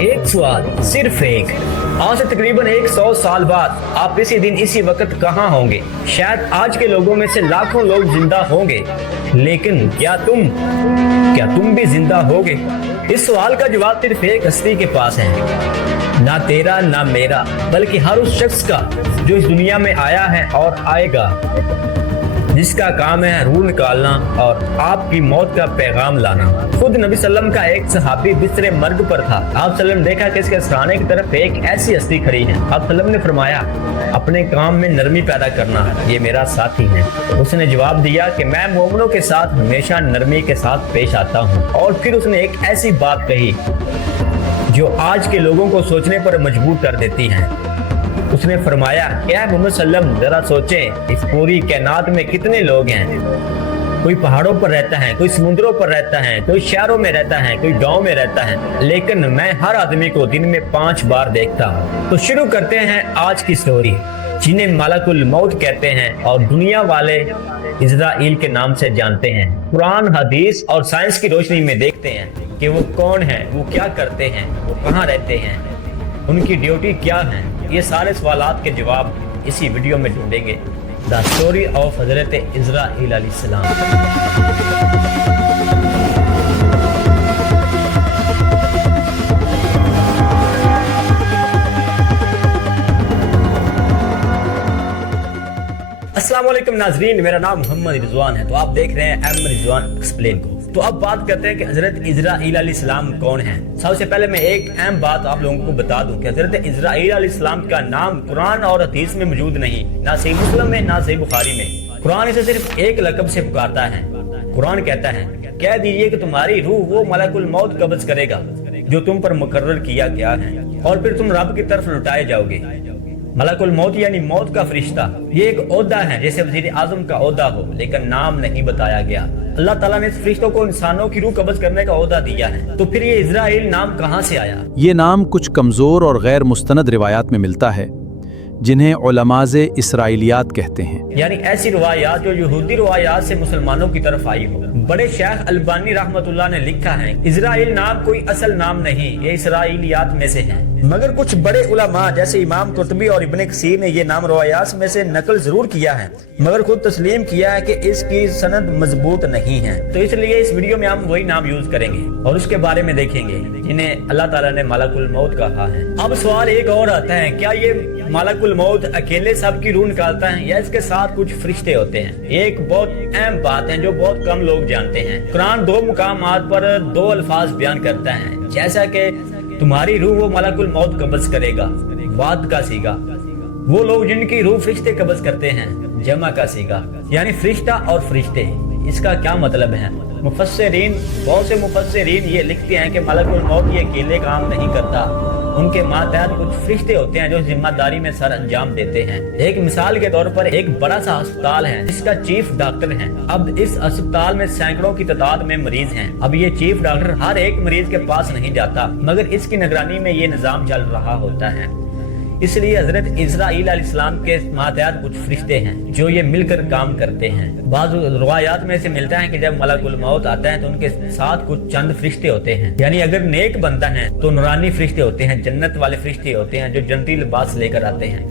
एक सवाल, सिर्फ एक। आज से तकरीबन 100 साल बाद आप इसी दिन इसी वक्त कहाँ होंगे? शायद आज के लोगों में से लाखों लोग जिंदा होंगे, लेकिन क्या तुम भी जिंदा होगे? इस सवाल का जवाब सिर्फ एक हस्ती के पास है, ना तेरा ना मेरा, बल्कि हर उस शख्स का जो इस दुनिया में आया है और आएगा, जिसका काम है रूह निकालना और आपकी मौत का पैगाम लाना। खुद नबी सल्लम का एक सहाबी बिस्तरे मर्ग पर था। आप सल्लम देखा कि इसके सराहने की तरफ एक ऐसी हस्ती खड़ी है। आप सल्लम ने फरमाया, अपने काम में नरमी पैदा करना, ये मेरा साथी है। उसने जवाब दिया कि मैं मोमिनों के साथ हमेशा नरमी के साथ पेश आता हूँ। और फिर उसने एक ऐसी बात कही जो आज के लोगों को सोचने पर मजबूर कर देती है। उसने फरमाया, क्या मोहम्मद सल्लम जरा सोचें, इस पूरी कायनात में कितने लोग हैं? कोई पहाड़ों पर रहता है, कोई समुद्रों पर रहता है, कोई शहरों में रहता है, कोई गांव में रहता है, लेकिन मैं हर आदमी को दिन में 5 बार देखता हूँ। तो शुरू करते हैं आज की स्टोरी, जिन्हें मलकुल मौत कहते हैं और दुनिया वाले इज़राइल के नाम से जानते हैं। कुरान, हदीस और साइंस की रोशनी में देखते हैं कि वो कौन है, वो क्या करते हैं, वो कहाँ रहते हैं, उनकी ड्यूटी क्या है। ये सारे सवालात के जवाब इसी वीडियो में ढूंढेंगे। The story of Hazrat Israel अलैहिस्सलाम। अस्सलाम वालेकुम नाजरीन, मेरा नाम मोहम्मद रिजवान है। तो आप देख रहे हैं एम रिजवान एक्सप्लेन को। तो अब बात करते हैं कि हजरत इज़राइल अलैहिस्सलाम कौन है। सबसे पहले मैं एक अहम बात आप लोगों को बता दूं कि हजरत इज़राइल अलैहिस्सलाम का नाम कुरान और हदीस में मौजूद नहीं, ना सही मुस्लिम में, ना सही बुखारी में। कुरान इसे सिर्फ एक लक़ब से पुकारता है। कुरान कहता है, कह दीजिए कि तुम्हारी रूह वो मलकुल मौत कब्ज़ करेगा जो तुम पर मुकर्रर किया गया है, और फिर तुम रब की तरफ लौटाए जाओगे। मलकुल मौत यानी मौत का फरिश्ता, ये एक ओहदा है जैसे वजीर आजम का ओहदा हो, लेकिन नाम नहीं बताया गया। अल्लाह ताला ने इस फरिश्तों को इंसानों की रूह कब्ज करने का ओहदा दिया है। तो फिर ये इज़राइल नाम कहाँ से आया? ये नाम कुछ कमज़ोर और गैर मुस्तनद रिवायात में मिलता है, जिन्हें उलमाज़े इसराइलियात कहते हैं, यानी ऐसी रिवायात जो यहूदी रिवायात से मुसलमानों की तरफ आई हो। बड़े शेख अलबानी रहमतुल्लाह ने लिखा है, इज़राइल नाम कोई असल नाम नहीं, ये इसराइलियात में से है। मगर कुछ बड़े उलमा जैसे इमाम कुर्तुबी और इब्ने कसीर ने ये नाम रिवायात में से नकल जरूर किया है, मगर खुद तस्लीम किया है कि इसकी सनद मजबूत नहीं है। तो इसलिए इस वीडियो में हम वही नाम यूज करेंगे और उसके बारे में देखेंगे जिन्हें अल्लाह ताला ने मलकुल मौत कहा है। अब सवाल एक और आता है, क्या ये मलकुल मौत अकेले सबकी रूह निकालता है या इसके साथ कुछ फरिश्ते होते हैं? ये एक बहुत अहम बात है जो बहुत कम लोग जानते हैं। कुरान 2 मुकामात पर 2 अल्फाज बयान करता है, जैसा कि तुम्हारी रूह वो मलकुल मौत कब्ज करेगा, वाद का सीगा। वो लोग जिनकी रूह फरिश्ते कब्ज करते हैं, जमा का सीगा, यानी फरिश्ता और फरिश्ते। इसका क्या मतलब है? मुफस्सिरीन, बहुत से मुफस्सिरीन ये लिखते हैं कि मलकुल मौत ये अकेले काम नहीं करता, उनके मातहत कुछ फरिश्ते होते हैं जो जिम्मेदारी में सर अंजाम देते हैं। एक मिसाल के तौर पर एक बड़ा सा अस्पताल है जिसका चीफ डॉक्टर है। अब इस अस्पताल में सैकड़ों की तादाद में मरीज हैं। अब ये चीफ डॉक्टर हर एक मरीज के पास नहीं जाता, मगर इसकी निगरानी में ये निजाम चल रहा होता है। इसलिए हजरत इज़राइल अलैहिस्सलाम के मातहत कुछ फरिश्ते हैं जो ये मिलकर काम करते हैं। बाज़ रिवायात में से मिलता है कि जब मलकुल मौत आता है तो उनके साथ कुछ चंद फरिश्ते होते हैं, यानी अगर नेक बंदा है तो नूरानी फरिश्ते होते हैं, जन्नत वाले फरिश्ते होते हैं जो जन्नती लिबास लेकर आते हैं।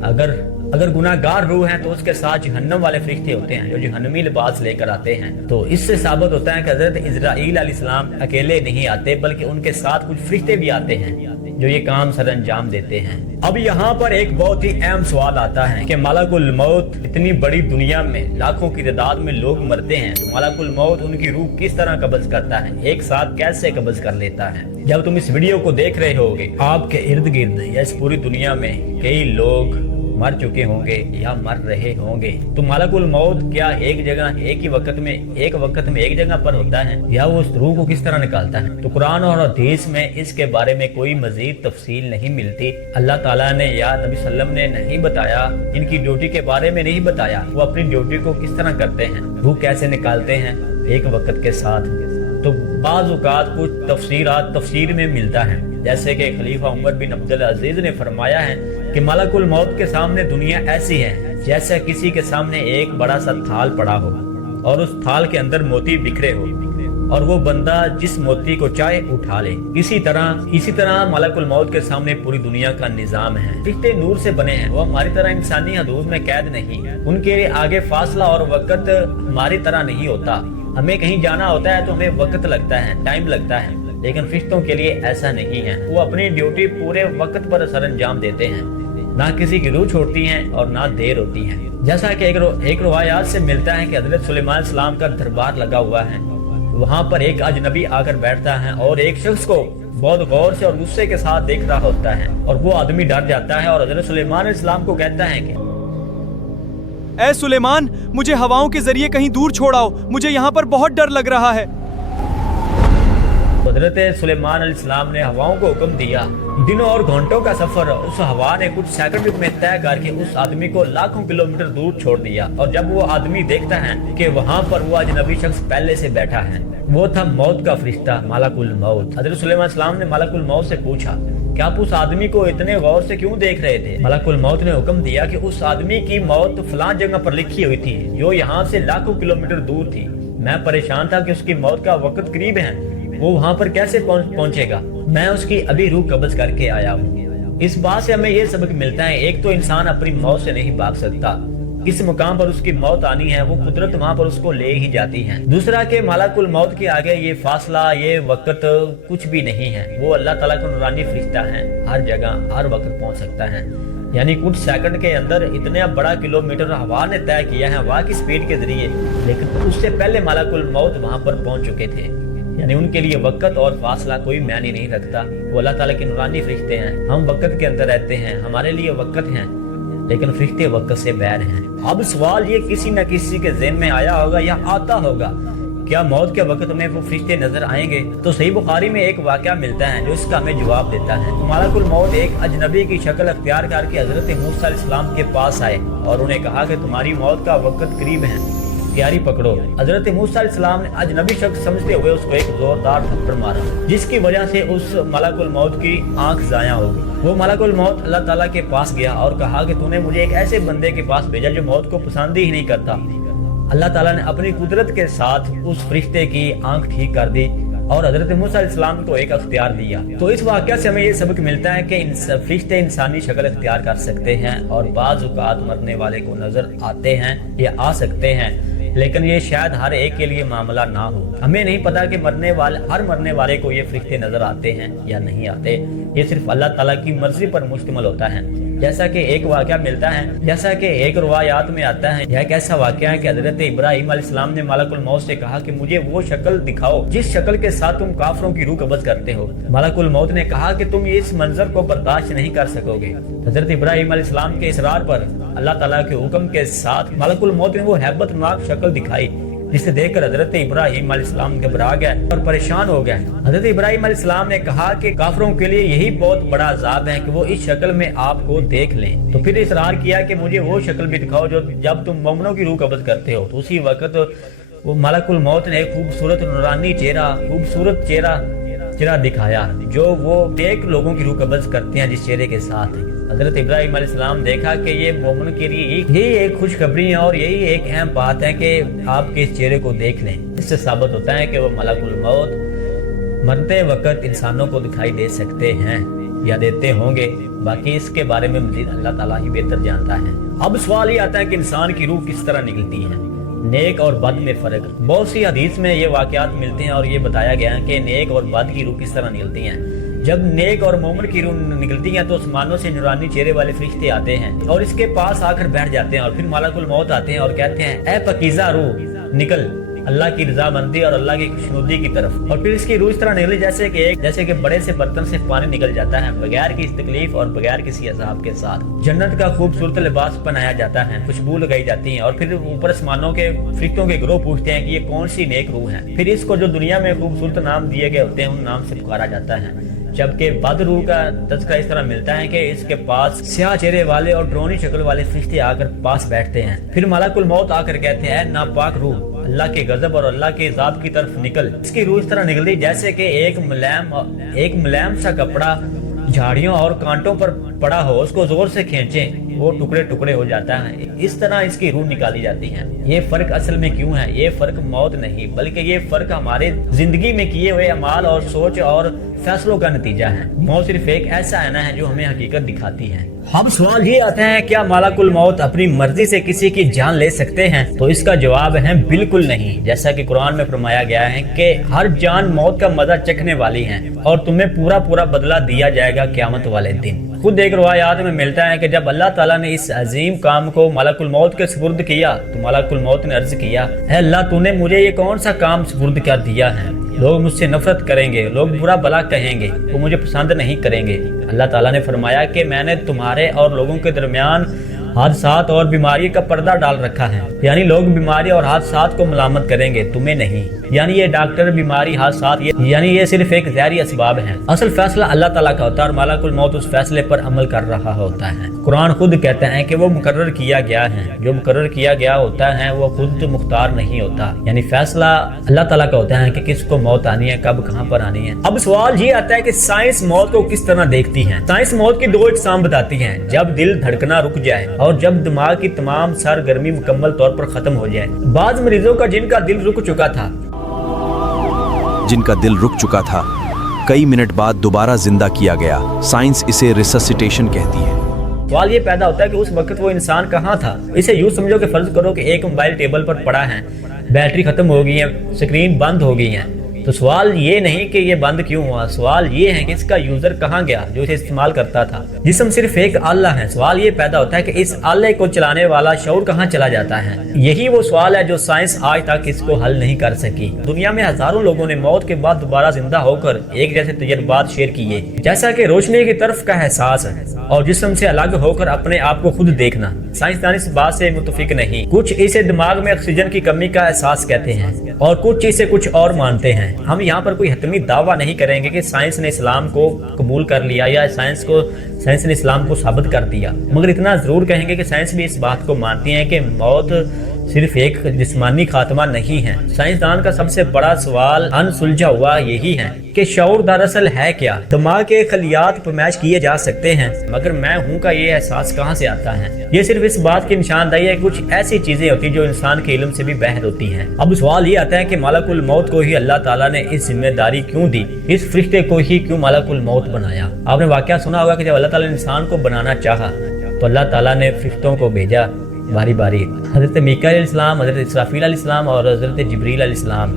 अगर गुनाहगार रूह है तो उसके साथ जहन्नम वाले फरिश्ते होते हैं जो जहन्नमी लिबास लेकर आते हैं। तो इससे साबित होता है कि हजरत इज़राइल अलैहिस्सलाम अकेले नहीं आते, बल्कि उनके साथ कुछ फरिश्ते भी आते हैं जो ये काम सर अंजाम देते हैं। अब यहाँ पर एक बहुत ही अहम सवाल आता है कि मलकुल मौत, इतनी बड़ी दुनिया में लाखों की तादाद में लोग मरते हैं, तो मलकुल मौत उनकी रूह किस तरह कब्ज करता है, एक साथ कैसे कब्ज कर लेता है? जब तुम इस वीडियो को देख रहे होगे, आपके इर्द गिर्द या इस पूरी दुनिया में कई लोग मर चुके होंगे या मर रहे होंगे, तो मलकुल मौत क्या एक जगह एक वक्त में एक जगह पर होता है, या वो उस रूह को किस तरह निकालता है? तो कुरान और हदीस में इसके बारे में कोई मजीद तफसील नहीं मिलती। अल्लाह ताला ने या नबी सल्लम ने नहीं बताया, इनकी ड्यूटी के बारे में नहीं बताया, वो अपनी ड्यूटी को किस तरह करते हैं, रूह कैसे निकालते हैं एक वक्त के साथ। तो बाज़ औक़ात कुछ तफसीर में मिलता है, जैसे कि खलीफा उमर बिन अब्दुल अजीज ने फरमाया है कि मलकुल मौत के सामने दुनिया ऐसी है जैसे किसी के सामने एक बड़ा सा थाल पड़ा हो और उस थाल के अंदर मोती बिखरे हो। और वो बंदा जिस मोती को चाहे उठा ले। इसी तरह मलकुल मौत के सामने पूरी दुनिया का निजाम है। फरिश्ते नूर से बने हैं, वो हमारी तरह इंसानी हदूद में कैद नहीं है। उनके आगे फासला और वक्त हमारी तरह नहीं होता। हमें कहीं जाना होता है तो हमें वक्त लगता है, टाइम लगता है, लेकिन फरिश्तों के लिए ऐसा नहीं है। वो अपनी ड्यूटी पूरे वक्त पर सरअंजाम देते हैं, ना किसी की रूह छोड़ती हैं और ना देर होती है। जैसा कि एक रवायात से मिलता है कि हजरत सुलेमान सलाम का दरबार लगा हुआ है, वहाँ पर एक अजनबी आकर बैठता है और एक शख्स को बहुत गौर से और गुस्से के साथ देख रहा होता है, और वो आदमी डर जाता है और हजरत सुलेमान सलाम को कहता है कि ऐ सुलेमान, मुझे हवाओं के जरिए कहीं दूर छोड़ाओ, मुझे यहाँ पर बहुत डर लग रहा है। हजरत सुलेमान अलैहिस्सलाम ने हवाओं को हुक्म दिया। दिनों और घंटों का सफर उस हवा ने कुछ सेकंड में तय करके उस आदमी को लाखों किलोमीटर दूर छोड़ दिया। और जब वो आदमी देखता है कि वहाँ पर वो अजनबी शख्स पहले से बैठा है, वो था मौत का फरिश्ता मलकुल मौत। हजरत सुलेमान सलाम ने मलकुल मौत से पूछा कि आप उस आदमी को इतने गौर से क्यों देख रहे थे? मलकुल मौत ने हुक्म दिया कि उस आदमी की मौत फलां जगह पर लिखी हुई थी जो यहाँ से लाखों किलोमीटर दूर थी। मैं परेशान था कि उसकी मौत का वक्त करीब है, वो वहाँ पर कैसे पहुँचेगा। मैं उसकी अभी रूह कब्ज करके आया हूँ। इस बात से हमें ये सबक मिलता है, एक तो इंसान अपनी मौत से नहीं भाग सकता, किस मुकाम पर उसकी मौत आनी है वो कुदरत वहाँ पर उसको ले ही जाती है। दूसरा कि मलकुल मौत के आगे ये फासला, ये वक्त कुछ भी नहीं है। वो अल्लाह ताला का नूरानी फरिश्ता है, हर जगह हर वक्त पहुँच सकता है। यानी कुछ सेकंड के अंदर इतना बड़ा किलोमीटर हवा ने तय किया है हवा की स्पीड के जरिए, लेकिन उससे पहले मलकुल मौत वहाँ पर पहुँच चुके थे। यानी उनके लिए वक्त और फासला कोई मायने नहीं रखता। वो अल्लाह ताला के नूरानी फरिश्ते हैं, हम वक्त के अंदर रहते हैं, हमारे लिए वक्त है, लेकिन फरिश्ते वक्त से बैर हैं। अब सवाल ये किसी न किसी के ज़हन में आया होगा या आता होगा, क्या मौत के वक्त में वो फरिश्ते नजर आएंगे? तो सही बुखारी में एक वाकया मिलता है जो इसका हमें जवाब देता है। मलकुल मौत एक अजनबी की शक्ल अख्तियार करके हजरत मूसा अलैहिस्सलाम के पास आए और उन्हें कहा कि तुम्हारी मौत का वक्त करीब है, तैयारी पकड़ो। हजरत मूसा अलैहिस्सलाम ने अजनबी शख्स समझते हुए उसको एक जोरदार थप्पड़ मारा, जिसकी वजह से उस मलकुल मौत की आंख जाया हो गई। वो मलकुल मौत अल्लाह ताला के पास गया और कहा कि तूने मुझे एक ऐसे बंदे के पास भेजा जो मौत को पसंद ही नहीं करता। अल्लाह ताला ने अपनी कुदरत के साथ उस फरिश्ते की आंख ठीक कर दी और हजरत मूसा अलैहिस्सलाम को एक अख्तियार दिया। तो इस वाकया से हमें ये सबक मिलता है कि फरिश्ते इंसानी शक्ल अख्तियार कर सकते हैं और बाज़ औक़ात मरने वाले को नजर आते हैं या आ सकते हैं, लेकिन ये शायद हर एक के लिए मामला ना हो। हमें नहीं पता कि हर मरने वाले को ये फरिश्ते नजर आते हैं या नहीं आते। ये सिर्फ अल्लाह ताला की मर्जी पर मुश्तमिल होता है। जैसा कि एक वाकया मिलता है, जैसा कि एक रवायात में आता है, यह एक ऐसा वाकया है कि हजरत इब्राहिम अलैहिस्सलाम ने मलकुल मौत से कहा कि मुझे वो शक्ल दिखाओ जिस शक्ल के साथ तुम काफरों की रूह कब्ज करते हो। मलकुल मौत ने कहा कि तुम इस मंजर को बर्दाश्त नहीं कर सकोगे। हजरत इब्राहिम अलैहिस्सलाम के इसरार पर अल्लाह ताला के हुक्म के साथ मलकुल मौत ने वो हैबतनाक शक्ल दिखाई, जिसे देखकर हजरत इब्राहिम अलैहिस्सलाम घबरा गए और परेशान हो गए। हजरत इब्राहिम अलैहिस्सलाम ने कहा कि काफरों के लिए यही बहुत बड़ा अजाब है कि वो इस शक्ल में आपको देख लें। तो फिर इसरार किया कि मुझे वो शक्ल भी दिखाओ जो जब तुम मोमिनों की रूह कब्ज करते हो। तो उसी वक्त वो मलकुल मौत ने खूबसूरत नूरानी खूबसूरत चेहरा दिखाया जो वो नेक लोगों की रूह कब्ज करते हैं जिस चेहरे के साथ। हजरत इब्राहिम अलैहिस्सलाम देखा कि ये मोमिन के लिए यही एक खुशखबरी है और यही एक अहम बात है कि आपके इस चेहरे को देख लें। इससे साबित होता है कि वो मलकुल मौत मरते वक्त इंसानों को दिखाई दे सकते हैं या देते होंगे। बाकी इसके बारे में मजीद अल्लाह ताला ही बेहतर जानता है। अब सवाल ये आता है कि इंसान की रूह किस तरह निकलती है, नेक और बद में फर्क। बहुत सी हदीस में ये वाकयात मिलते हैं और ये बताया गया है कि नेक और बद की रूह किस तरह निकलती हैं। जब नेक और मोमिन की रूह निकलती हैं तो आसमानों से नूरानी चेहरे वाले फरिश्ते आते हैं और इसके पास आकर बैठ जाते हैं और फिर मलकुल मौत आते हैं और कहते हैं ऐ पकीज़ा रूह निकल अल्लाह की रज़ामंदी और अल्लाह की खुशनुदी की तरफ। और फिर इसकी रूह इस तरह निकली जैसे कि बड़े से बर्तन से पानी निकल जाता है, बगैर किसी तकलीफ और बगैर किसी अज़ाब के साथ। जन्नत का खूबसूरत लिबास पहनाया जाता है, खुशबू लगाई जाती है और फिर ऊपर आसमानों के फरिश्तों के ग्रोह पूछते हैं कि ये कौन सी नेक रूह है। फिर इसको जो दुनिया में खूबसूरत नाम दिए गए होते हैं उन नाम से पुकारा जाता है। जबकि बद रूह का तज़किरा इस तरह मिलता है कि इसके पास स्याह चेहरे वाले और ड्रोनी शक्ल वाले फरिश्ते आकर पास बैठते हैं। फिर मलकुल मौत आकर कहते हैं नापाक रूह अल्लाह के गजब और अल्लाह के अज़ाब की तरफ निकल। इसकी रूह इस तरह निकलती जैसे कि एक मुलायम सा कपड़ा झाड़ियों और कांटों पर पड़ा हो, उसको जोर से खींचें वो टुकड़े टुकड़े हो जाता है, इस तरह इसकी रूह निकाली जाती है। ये फर्क असल में क्यों है? ये फर्क मौत नहीं, बल्कि ये फर्क हमारे जिंदगी में किए हुए अमाल और सोच और फैसलों का नतीजा है। मौत सिर्फ एक ऐसा आईना है जो हमें हकीकत दिखाती है। अब सवाल ये आता है, क्या मलाकुल मौत अपनी मर्जी से किसी की जान ले सकते हैं? तो इसका जवाब है बिल्कुल नहीं। जैसा कि कुरान में फरमाया गया है कि हर जान मौत का मजा चखने वाली है और तुम्हें पूरा पूरा बदला दिया जाएगा क़यामत वाले दिन। खुद एक रिवायात में मिलता है कि जब अल्लाह ताला ने इस अजीम काम को मलाकुल मौत के सुपुर्द किया तो मलाकुल मौत ने अर्ज किया, है अल्लाह तूने मुझे ये कौन सा काम सुपुर्द कर दिया है? लोग मुझसे नफरत करेंगे, लोग बुरा भला कहेंगे, वो मुझे पसंद नहीं करेंगे। अल्लाह ताला ने फरमाया कि मैंने तुम्हारे और लोगों के दरमियान हादसात और बीमारी का पर्दा डाल रखा है, यानी लोग बीमारी और हादसात को मलामत करेंगे, तुम्हें नहीं। यानी ये डॉक्टर बीमारी हादसात यानी ये सिर्फ एक ज़हरी असबाब है। असल फैसला अल्लाह ताला का होता है और मलाकुल मौत उस फैसले पर अमल कर रहा होता है। कुरान खुद कहता है कि वो मुकर्रर किया गया है, जो मुकर्रर किया गया होता है वो खुद मुख्तार नहीं होता, यानी फैसला अल्लाह ताला का होता है कि किसको मौत आनी है, कब कहाँ पर आनी है। अब सवाल ये आता है कि साइंस मौत को किस तरह देखती है? साइंस मौत की दो इकसाम बताती है, जब दिल धड़कना रुक जाए और जब दिमाग की तमाम सरगर्मी मुकम्मल तौर पर खत्म हो जाए। बाज़ मरीजों का जिनका दिल रुक चुका था कई मिनट बाद दोबारा जिंदा किया गया। साइंस इसे रिससिटेशन कहती है। सवाल ये पैदा होता है कि उस वक्त वो इंसान कहाँ था? इसे यूँ समझो कि फर्ज करो कि एक मोबाइल टेबल पर पड़ा है, बैटरी खत्म हो गई है, स्क्रीन बंद हो गई है। तो सवाल ये नहीं कि ये बंद क्यों हुआ, सवाल ये है कि इसका यूजर कहाँ गया जो इसे इस्तेमाल करता था। जिस्म सिर्फ एक आला है। सवाल ये पैदा होता है कि इस आले को चलाने वाला शऊर कहाँ चला जाता है। यही वो सवाल है जो साइंस आज तक इसको हल नहीं कर सकी। दुनिया में हजारों लोगों ने मौत के बाद दोबारा जिंदा होकर एक जैसे तजुर्बात शेयर किए, जैसा कि रोशनी की तरफ का एहसास है और जिस्म से अलग होकर अपने आप को खुद देखना। साइंसदान इस बात से मुतफिक नहीं। कुछ इसे दिमाग में ऑक्सीजन की कमी का एहसास कहते हैं और कुछ इसे कुछ और मानते हैं। हम यहाँ पर कोई हतमी दावा नहीं करेंगे कि साइंस ने इस्लाम को कबूल कर लिया या साइंस ने इस्लाम को साबित कर दिया, मगर इतना जरूर कहेंगे कि साइंस भी इस बात को मानती है कि मौत सिर्फ एक जिस्मानी खात्मा नहीं है। साइंसदान का सबसे बड़ा सवाल अनसुलझा हुआ यही है कि शऊर दरअसल है क्या। दिमाग के खलियात पैमाइश किए जा सकते हैं, मगर मैं हूँ का ये एहसास कहाँ से आता है? ये सिर्फ इस बात की निशानदेही है, कुछ ऐसी चीजें होती जो इंसान के इल्म से भी बाहर होती हैं। अब सवाल ये आता है कि मलाकुल मौत को ही अल्लाह ताला ने इस जिम्मेदारी क्यों दी? इस फरिश्ते को ही क्यों मलाकुल मौत बनाया? आपने वाकया सुना होगा कि जब अल्लाह ताला ने इंसान को बनाना चाहा तो अल्लाह ताला ने फरिश्तों को भेजा बारी बारी। हजरत मीकाईल अलैहिस्सलाम, हजरत इसराफील अलैहिस्सलाम और हजरत जिब्रील अलैहिस्सलाम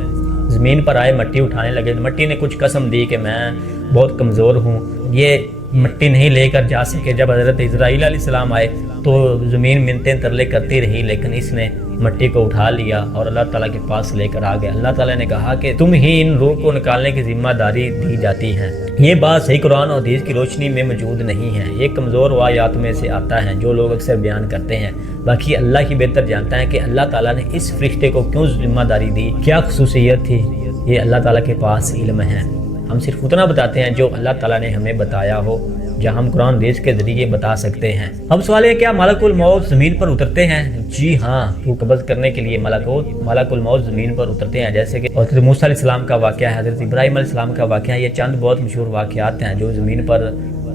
ज़मीन पर आए, मट्टी उठाने लगे। मट्टी ने कुछ कसम दी कि मैं बहुत कमज़ोर हूँ, ये मट्टी नहीं लेकर जा सके। जब हजरत इज़राइल अलैहिस्सलाम आए तो ज़मीन मिन्नतें तरले करती रही, लेकिन इसने मट्टी को उठा लिया और अल्लाह ताला के पास लेकर आ गए। अल्लाह ताला ने कहा कि तुम ही इन रूह को निकालने की जिम्मेदारी दी जाती है। ये बात सही कुरान और हदीस की रोशनी में मौजूद नहीं है, ये कमज़ोर वायात में से आता है जो लोग अक्सर बयान करते हैं। बाकी अल्लाह ही बेहतर जानता है कि अल्लाह ताला ने इस फरिश्ते को क्यों जिम्मेदारी दी, क्या खसूसियत थी, ये अल्लाह ताला के पास इल्म है। हम सिर्फ उतना बताते हैं जो अल्लाह ताला ने हमें बताया हो, जहाँ हम कुरान हदीस के जरिए बता सकते हैं। अब सवाल है, क्या मलकुल मौत जमीन पर उतरते हैं? जी हाँ, रूह कब्ज़ करने के लिए मलकुल मौत जमीन पर उतरते हैं। जैसे कि हज़रत मूसा अलैहिस्सलाम का वाक़या है, हज़रत इब्राहीम अलैहिस्सलाम का वाक़या है। ये चंद बहुत मशहूर वाक़यात हैं जो ज़मीन पर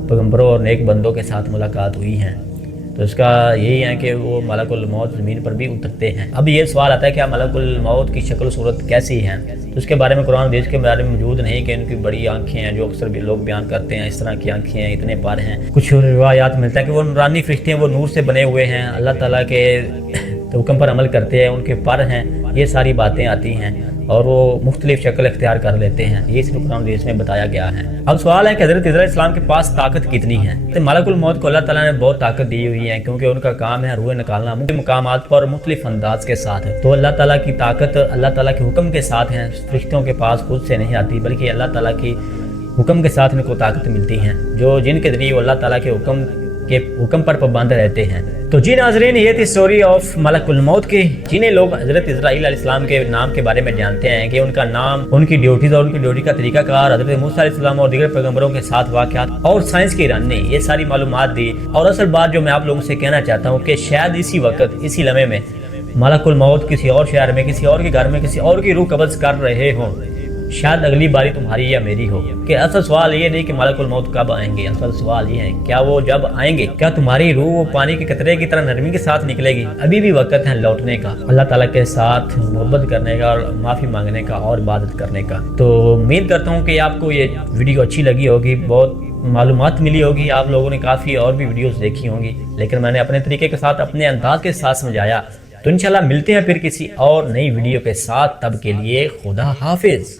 पैगंबरों और नेक बंदों के साथ मुलाकात हुई हैं। तो इसका यही है कि वो मलकुल मौत ज़मीन पर भी उतरते हैं। अब ये सवाल आता है कि मलकुल मौत की शक्ल सूरत कैसी है? तो उसके बारे में कुरान हदीस के बारे में मौजूद नहीं कि इनकी बड़ी आंखें हैं, जो अक्सर भी लोग बयान करते हैं, इस तरह की आंखें हैं, इतने पर हैं। कुछ रिवायात मिलता है कि वो नूरानी फरिश्ते हैं, वो नूर से बने हुए हैं, अल्लाह ताला के हुक्म पर अमल करते हैं, उनके पर हैं, ये सारी बातें आती हैं और वो मुख्तलिफ शक्ल इख्तियार कर लेते हैं। ये सिर्फ कुरान हदीस में बताया गया है। अब सवाल है कि हज़रत इज़रा अलैहिस्सलाम के पास ताकत कितनी है? तो मलकुल मौत को अल्लाह ताला ने बहुत ताकत दी हुई है, क्योंकि उनका काम है रूह निकालना मुख्तलिफ मकामात पर मुख्तलिफ अंदाज के साथ। तो अल्लाह ताला की ताकत अल्लाह ताला के हुक्म के साथ है, फरिश्तों के पास खुद से नहीं आती, बल्कि अल्लाह ताला की हुक्म के साथ इनको ताकत मिलती है, जो जिनके जरिए अल्लाह ताला के हुक्म पर पाबंद रहते हैं। तो जी नाज़रीन, ये थी स्टोरी ऑफ मलकुल मौत की, जिन्हें लोग हज़रत इज़राइल अलैहिस्सलाम के नाम के बारे में जानते हैं कि उनका नाम, उनकी ड्यूटीज और उनकी ड्यूटी का तरीकाकार, हज़रत मूसा अलैहिस्सलाम और दीगर पैगंबरों के साथ वाक़यात और साइंस की रानी, ये सारी मालूमात दी। और असल बात जो मैं आप लोगों से कहना चाहता हूँ कि शायद इसी वक्त, इसी लम्हे में मलकुल मौत किसी और शहर में, किसी और के घर में, किसी और की रूह कब्ज़ कर रहे हों। شاید اگلی باری تمہاری یا میری ہو. کہ اصل سوال یہ نہیں کہ ملک الموت کب آئیں گے, اصل سوال یہ ہے کیا وہ جب آئیں گے کیا تمہاری روح وہ پانی کے قطرے کی طرح نرمی کے ساتھ نکلے گی. ابھی بھی وقت ہے لوٹنے کا, اللہ تعالیٰ کے ساتھ محبت کرنے کا اور معافی مانگنے کا اور عبادت کرنے کا. تو امید کرتا ہوں کہ آپ کو یہ ویڈیو اچھی لگی ہوگی, بہت معلومات ملی ہوگی. آپ لوگوں نے کافی اور بھی ویڈیوز دیکھی ہوں گی, لیکن میں نے اپنے طریقے کے ساتھ اپنے انداز کے ساتھ سمجھایا. تو انشاءاللہ ملتے ہیں پھر کسی اور نئی ویڈیو کے ساتھ. تب کے لیے خدا حافظ.